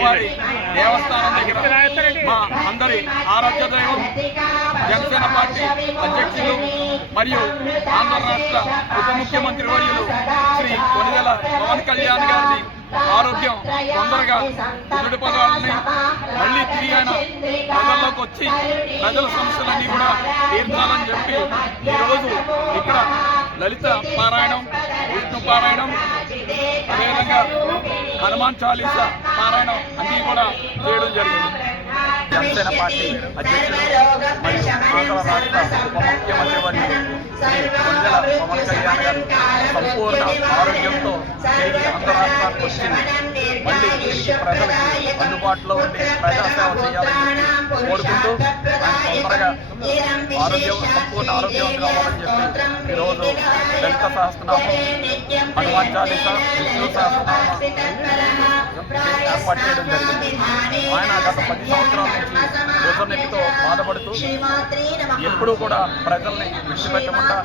అమ్మవారి దేవస్థానం దగ్గర మా అందరి ఆరాధ్య దైవం జనసేన పార్టీ అధ్యక్షులు మరియు ఆంధ్ర రాష్ట్ర ఉప ముఖ్యమంత్రి వర్యులు శ్రీ కొనిదెల పవన్ కళ్యాణ్ గారిని ఆరోగ్యం తొందరగా కుదుటపడాలని మళ్ళీ తిరిగి ఆయన ప్రజల్లోకి వచ్చి ప్రజల సమస్యలన్నీ కూడా తీర్చాలని చెప్పి ఈరోజు ఇక్కడ లలిత పారాయణం, విష్ణు పారాయణం, అదేవిధంగా హనుమాన్ చాలీసా పారాయణం అన్నీ కూడా చేయడం జరిగింది. జనసేన పార్టీ అధ్యక్షులు మరియు ఆంధ్ర రాష్ట్ర ఉప ముఖ్యమంత్రి వర్యులు శ్రీ కొనిదెల పవన్ కళ్యాణ్ గారు సంపూర్ణ ఆరోగ్యంతో తిరిగి ఆంధ్ర రాష్ట్రానికి వచ్చి మళ్ళీ తిరిగి ప్రజలకి అందుబాటులో ఉండి ప్రజాసేవ చేయాలని కోరుకుంటూ ఆయన తొందరగా సంపూర్ణ ఆరోగ్యవంతులు కావాలని చెప్పి ఈరోజు లలిత సహస్రనామం, హనుమాన్ చాలీసా, విష్ణు సహస్రనామం ఏర్పాటు చేయడం జరిగింది. ఆయన గత 10 సంవత్సరాల నుంచి రుజనెప్పితో బాధపడుతూ ఎప్పుడూ కూడా ప్రజల్ని విడిచిపెట్టకుండా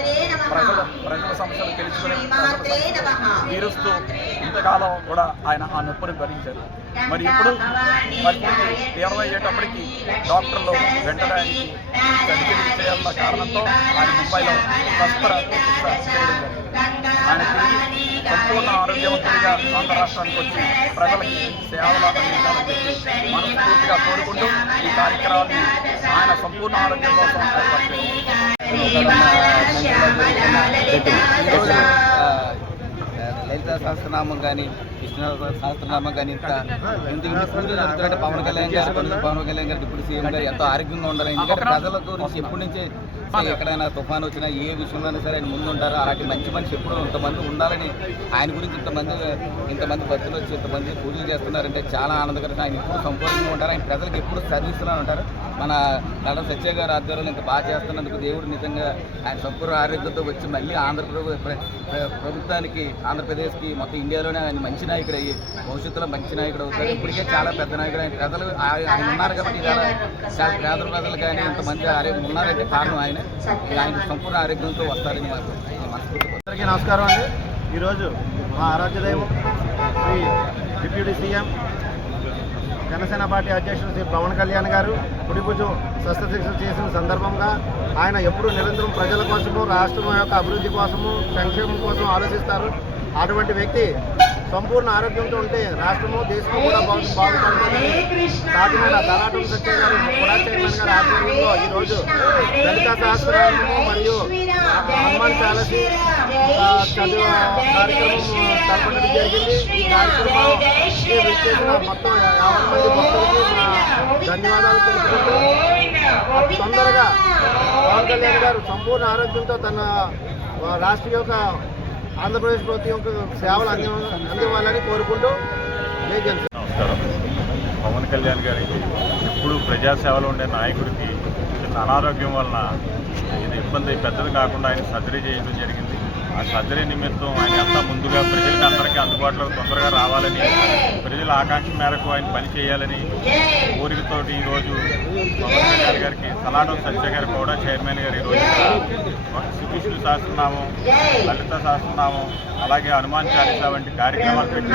ప్రజల సమస్యలు తెలుసుకుని తీరుస్తూ ఇంతకాలం కూడా ఆయన ఆ నొప్పిని భరించారు. మరి ఇప్పుడు పరిస్థితి తీవ్రమయ్యేటప్పటికీ డాక్టర్లు వెంటనే ఆయనకి సర్జరీ చేయాలన్న కారణంతో ఆయన ముంబైలో శస్త్ర చికిత్స చేయడం జరిగింది. ఆయన తిరిగి సంపూర్ణ ఆరోగ్యవంతుడిగా ఆంధ్ర రాష్ట్రానికి వచ్చి ప్రజలకి సేవలు అందించాలని చెప్పి మనస్ఫూర్తిగా కోరుకుంటూ ఈ కార్యక్రమాన్ని ఆయన సంపూర్ణ ఆరోగ్యం కోసం ఏర్పాటు లలిత సహస్రనామం కానీ, విష్ణు సహస్రనామం కానీ ఇంత పూజలు జరుగుతుంటే పవన్ కళ్యాణ్ గారు డిప్యూటీ సీఎం గారు ఎంతో ఆరోగ్యంగా ఉండాలి. ఎందుకంటే ప్రజల గురించి ఎప్పటి నుంచి ఎక్కడైనా తుఫాను వచ్చినా ఏ విషయంలోనే సరే ఆయన ముందు ఉంటారు. అలాంటి మంచి మనిషి ఎప్పుడు ఇంతమంది ఉండాలని ఆయన గురించి ఇంతమంది భక్తులు వచ్చి ఇంతమంది పూజలు చేస్తున్నారంటే చాలా ఆనందకరంగా ఆయన ఎప్పుడు సంపూర్ణంగా ఉంటారు. ఆయన ప్రజలకు ఎప్పుడు సర్వీస్తూనే ఉంటారు. మన నడ సత్య గారు ఆధ్వర్యంలో ఇంత బాగా చేస్తున్నందుకు దేవుడు నిజంగా ఆయన సంపూర్ణ ఆరోగ్యంతో వచ్చి మళ్ళీ ప్రభుత్వానికి, ఆంధ్రప్రదేశ్కి, మొత్తం ఇండియాలోనే ఆయన మంచి నాయకుడు అయ్యి భవిష్యత్తులో మంచి నాయకుడు అవుతారు. ఇప్పటికే చాలా పెద్ద నాయకుడు ఆయన. ప్రజలు ఆయన ఉన్నారు కాబట్టి చాలా పేద ప్రజలు కానీ ఇంతమంది ఆరోగ్యం ఉన్నారంటే కారణం ఆయన సంపూర్ణ ఆరోగ్యంతో వస్తారని అందరికీ నమస్కారం అండి. ఈరోజు మా ఆరాధ్య దైవం Shri deputy CM Janasena party అధ్యక్షుడు శ్రీ పవన్ కళ్యాణ్ గారు కుడిభుజం శస్త్రచికిత్స చేసిన సందర్భంగా ఆయన ఎప్పుడూ నిరంతరం ప్రజల కోసము, రాష్ట్రం యొక్క అభివృద్ధి కోసము, సంక్షేమం కోసం ఆలోచిస్తారు. అటువంటి వ్యక్తి సంపూర్ణ ఆరోగ్యంతో ఉంటే రాష్ట్రము, దేశము కూడా బాగుపడుతుంది. కాకినాడ తలాటం సత్య గారు కూడా చైర్మన్ గారి ఆధ్వర్యంలో ఈరోజు లలిత సహస్రనామము మరియు హనుమాన్ చాలీసా చదువు కార్యక్రమం తలపడం జరిగింది. ఈ కార్యక్రమాన్ని విచ్చేసిన మొత్తం 50 మంది భక్తులకి ధన్యవాదాలు తెలుపుకుంటూ తొందరగా పవన్ కళ్యాణ్ గారు సంపూర్ణ ఆరోగ్యంతో తన రాష్ట్ర యొక్క ఆంధ్రప్రదేశ్ ప్రభుత్వం యొక్క సేవలు అందివ్వాలని కోరుకుంటూ నమస్కారం. పవన్ కళ్యాణ్ గారికి ఎప్పుడు ప్రజాసేవలో ఉండే నాయకుడికి చిన్న అనారోగ్యం వలన ఇది ఇబ్బంది పెద్దది కాకుండా ఆయన సర్జరీ చేయడం జరిగింది. ఆ సర్జరీ నిమిత్తం ఆయన అంతా ముందుగా ప్రజలకు అందరికీ అందుబాటులో తొందరగా రావాలని, ప్రజల ఆకాంక్ష మేరకు ఆయన పని చేయాలని కోరికతోటి ఈరోజు పవన్ కళ్యాణ్ గారికి తలాటం సత్య గారు కూడా చైర్మన్ గారు ఈరోజు విష్ణు సహస్రనామం, లలిత సహస్రనామం, అలాగే హనుమాన్ చాలీసా వంటి కార్యక్రమాలు పెట్టి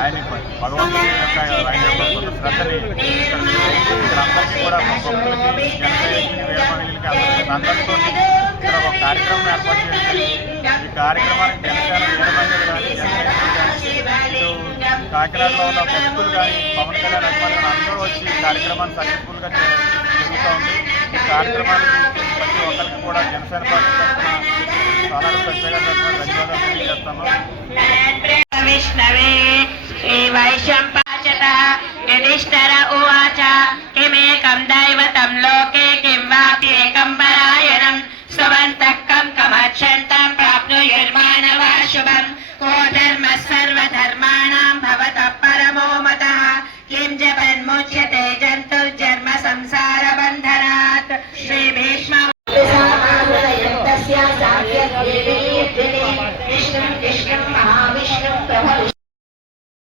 ఆయన భగవంతుడి యొక్క ఆయన యొక్క శ్రద్ధని ఇక్కడ అందరికీ కూడా భక్తులకి, జనసైనికులకి, వీర మహిళలకి అందరితో ఇక్కడ ఒక కార్యక్రమం ఏర్పాటు చేసి ఈ కార్యక్రమానికి జనసేన వీర మహిళలు కానీ, జనసైనికులు కానీ, కాకినాడలో ఉన్న భక్తులు కానీ, పవన్ కళ్యాణ్ అభిమానులు అందరూ వచ్చి ఈ కార్యక్రమాన్ని సక్సెస్ఫుల్గా జరుగుతూ ఉంది. ఈ కార్యక్రమానికి ప్రతి ఒక్కరికి కూడా జనసేన పార్టీ తరఫున చాలా ప్రత్యేక ధన్యవాదాలు తెలియజేస్తాను. యుధిష్ఠిర ఉవాచ కిమేకం దైవతం లోకే కిం వాప్యేకం పరాయణం స్వంతకం కమర్షంతం ప్రాప్నుయుర్మానవా శుభం కో ధర్మ సర్వధర్మాణాం భవతః పరమో మతః కిం జపన్ముచ్యతే జంతుర్జన్మ సంసార బంధనాత్ శ్రీ భీష్మ